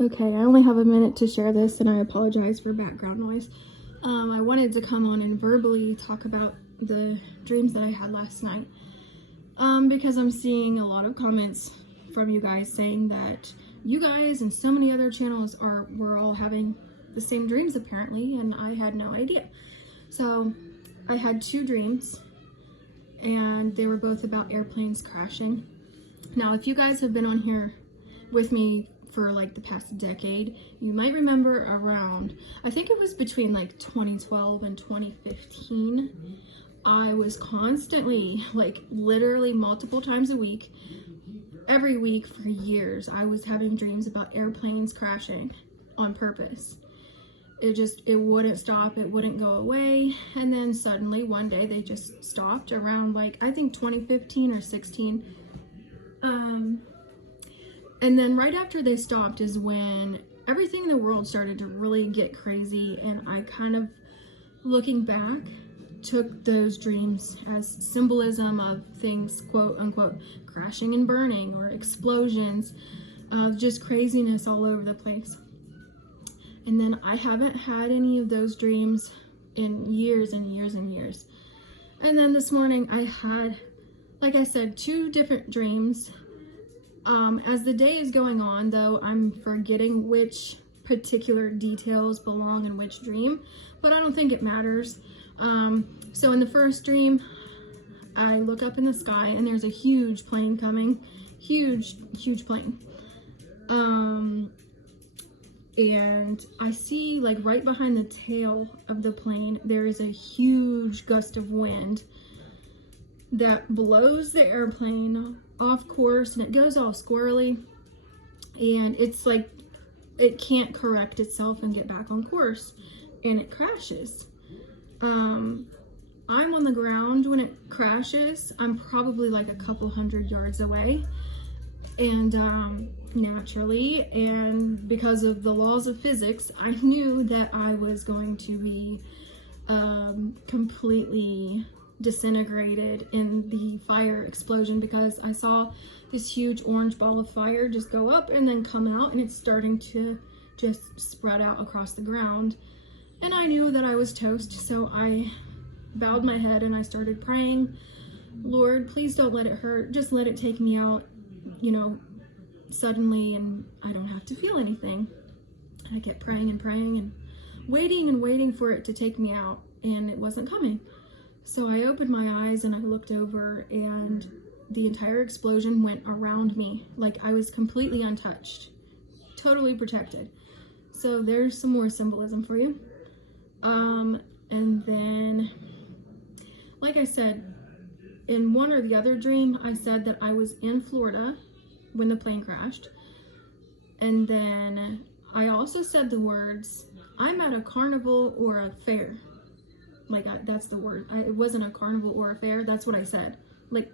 Okay, I only have a minute to share this, and I apologize for background noise. I wanted to come on and verbally talk about the dreams that I had last night, because I'm seeing a lot of comments from you guys saying that you guys and so many other channels we're all having the same dreams apparently, and I had no idea. So I had two dreams, and they were both about airplanes crashing. Now, if you guys have been on here with me for like the past decade, you might remember around, I think it was between like 2012 and 2015, I was constantly, like literally multiple times a week, every week for years, I was having dreams about airplanes crashing on purpose. It wouldn't stop, it wouldn't go away, and then suddenly one day they just stopped around like, I think 2015 or 16. And then right after they stopped is when everything in the world started to really get crazy, and I kind of, looking back, took those dreams as symbolism of things, quote unquote, crashing and burning, or explosions, of just craziness all over the place. And then I haven't had any of those dreams in years and years and years. And then this morning I had, like I said, two different dreams. As the day is going on, though, I'm forgetting which particular details belong in which dream, but I don't think it matters. So in the first dream, I look up in the sky and there's a huge plane coming, huge plane. And I see, like, right behind the tail of the plane, there is a huge gust of wind that blows the airplane off course, and it goes all squirrely, and it's like it can't correct itself and get back on course, and it crashes. I'm on the ground when it crashes. I'm probably like a couple hundred yards away, and naturally, and because of the laws of physics, I knew that I was going to be completely disintegrated in the fire explosion, because I saw this huge orange ball of fire just go up and then come out, and it's starting to just spread out across the ground. And I knew that I was toast, so I bowed my head and I started praying, Lord, please don't let it hurt, just let it take me out, you know, suddenly, and I don't have to feel anything. And I kept praying and praying and waiting for it to take me out, and it wasn't coming. So I opened my eyes and I looked over, and the entire explosion went around me. Like I was completely untouched, totally protected. So there's some more symbolism for you. And then, like I said, in one or the other dream, I said that I was in Florida when the plane crashed. And then I also said the words, I'm at a carnival or a fair. Like, that's the word. It wasn't a carnival or a fair. That's what I said. Like,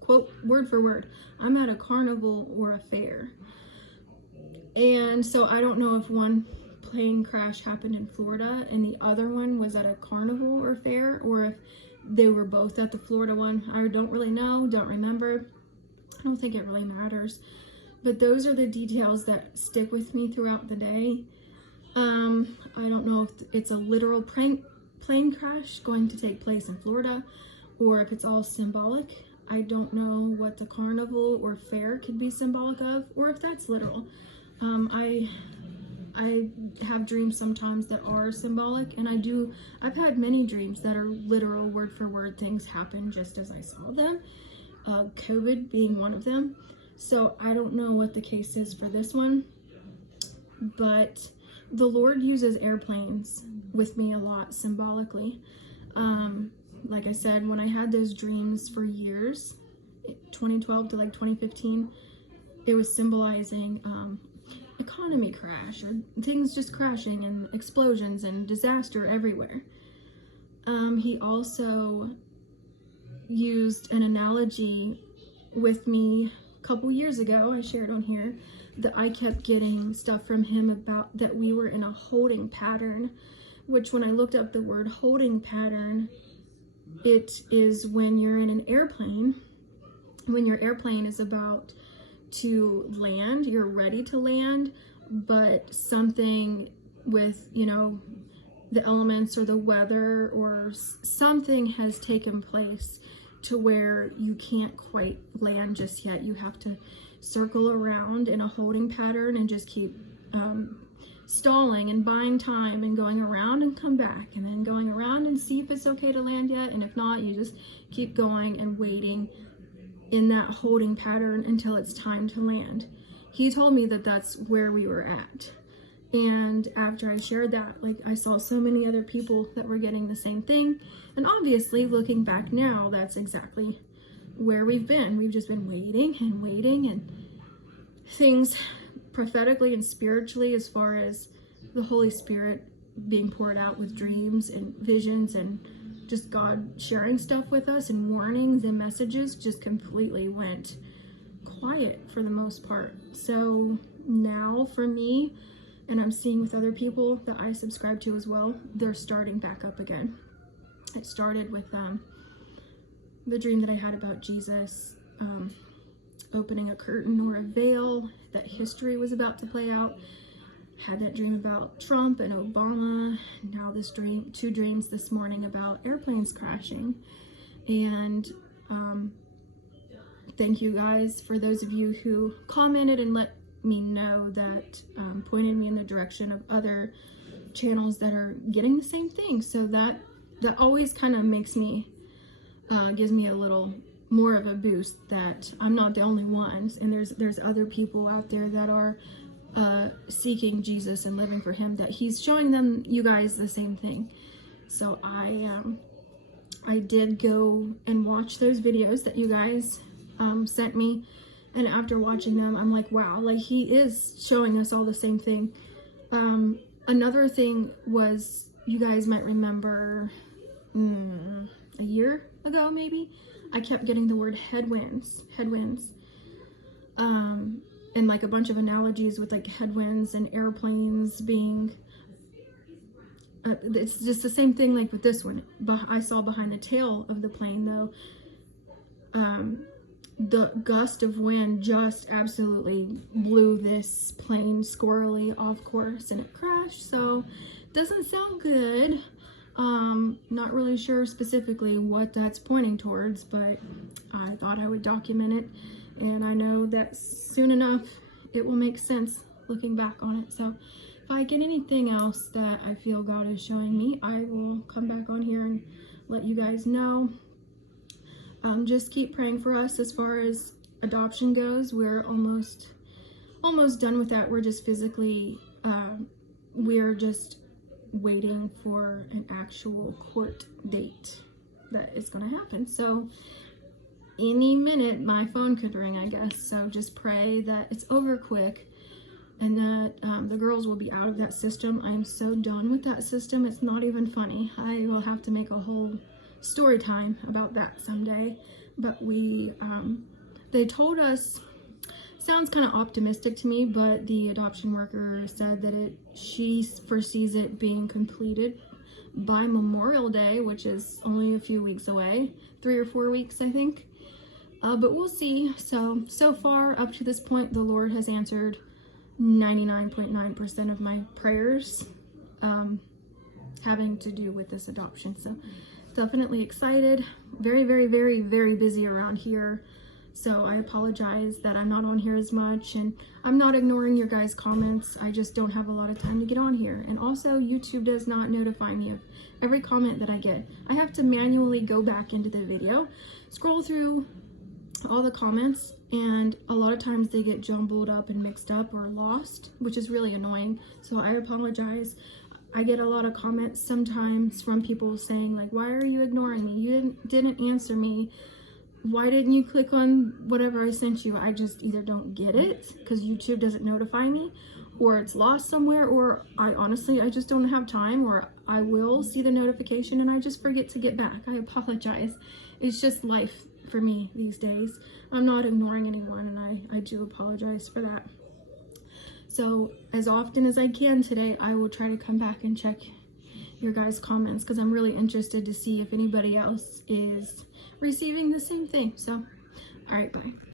quote, word for word. I'm at a carnival or a fair. And so I don't know if one plane crash happened in Florida and the other one was at a carnival or fair, or if they were both at the Florida one. I don't really know. Don't remember. I don't think it really matters. But those are the details that stick with me throughout the day. I don't know if it's a literal plane crash going to take place in Florida, or if it's all symbolic. I don't know what the carnival or fair could be symbolic of, or if that's literal. I have dreams sometimes that are symbolic, and I've had many dreams that are literal, word for word, things happen just as I saw them, COVID being one of them. So I don't know what the case is for this one, but the Lord uses airplanes with me a lot symbolically. Like I said, when I had those dreams for years, 2012 to like 2015, it was symbolizing economy crash, or things just crashing, and explosions and disaster everywhere. He also used an analogy with me a couple years ago. I shared on here that I kept getting stuff from him about that we were in a holding pattern, which when I looked up the word holding pattern, it is when you're in an airplane, when your airplane is about to land, you're ready to land, but something with, you know, the elements or the weather or something has taken place to where you can't quite land just yet. You have to circle around in a holding pattern and just keep stalling and buying time and going around and come back and then going around and see if it's okay to land yet, and if not, you just keep going and waiting in that holding pattern until it's time to land. He told me that that's where we were at, and after I shared that, like, I saw so many other people that were getting the same thing, and obviously looking back now, that's exactly where we've been. We've just been waiting and waiting, and things prophetically and spiritually, as far as the Holy Spirit being poured out with dreams and visions and just God sharing stuff with us and warnings and messages, just completely went quiet for the most part. So now for me, and I'm seeing with other people that I subscribe to as well, they're starting back up again. It started with the dream that I had about Jesus opening a curtain or a veil, that history was about to play out. Had that dream about Trump and Obama. Now this dream, 2 dreams this morning about airplanes crashing. And thank you guys for those of you who commented and let me know that, pointed me in the direction of other channels that are getting the same thing. So that always kind of makes me, gives me a little more of a boost that I'm not the only ones, and there's other people out there that are seeking Jesus and living for him, that he's showing them, you guys, the same thing. So I did go and watch those videos that you guys sent me, and after watching them, I'm like, wow, like, he is showing us all the same thing. Another thing was, you guys might remember a year ago maybe, I kept getting the word headwinds, and like a bunch of analogies with like headwinds and airplanes being, it's just the same thing like with this one. But I saw behind the tail of the plane though, the gust of wind just absolutely blew this plane squirrely off course and it crashed. So doesn't sound good. Not really sure specifically what that's pointing towards, but I thought I would document it, and I know that soon enough it will make sense looking back on it. So if I get anything else that I feel God is showing me, I will come back on here and let you guys know. Just keep praying for us as far as adoption goes. We're almost done with that. We're just physically, we're just waiting for an actual court date that is going to happen. So any minute my phone could ring, I guess. So just pray that it's over quick and that the girls will be out of that system. I am so done with that system. It's not even funny. I will have to make a whole story time about that someday. But we, they told us, sounds kind of optimistic to me, but the adoption worker said that she foresees it being completed by Memorial Day, which is only a few weeks away, 3 or 4 weeks, I think. But we'll see. So far, up to this point, the Lord has answered 99.9% of my prayers having to do with this adoption. So definitely excited. Very, very, very, very busy around here. So I apologize that I'm not on here as much, and I'm not ignoring your guys' comments. I just don't have a lot of time to get on here. And also, YouTube does not notify me of every comment that I get. I have to manually go back into the video, scroll through all the comments, and a lot of times they get jumbled up and mixed up or lost, which is really annoying. So I apologize. I get a lot of comments sometimes from people saying like, why are you ignoring me? You didn't answer me. Why didn't you click on whatever I sent you? I just either don't get it because YouTube doesn't notify me, or it's lost somewhere, or I just don't have time, or I will see the notification and I just forget to get back. I apologize. It's just life for me these days. I'm not ignoring anyone, and I do apologize for that. So as often as I can today, I will try to come back and check your guys' comments because I'm really interested to see if anybody else is receiving the same thing. So, all right, bye.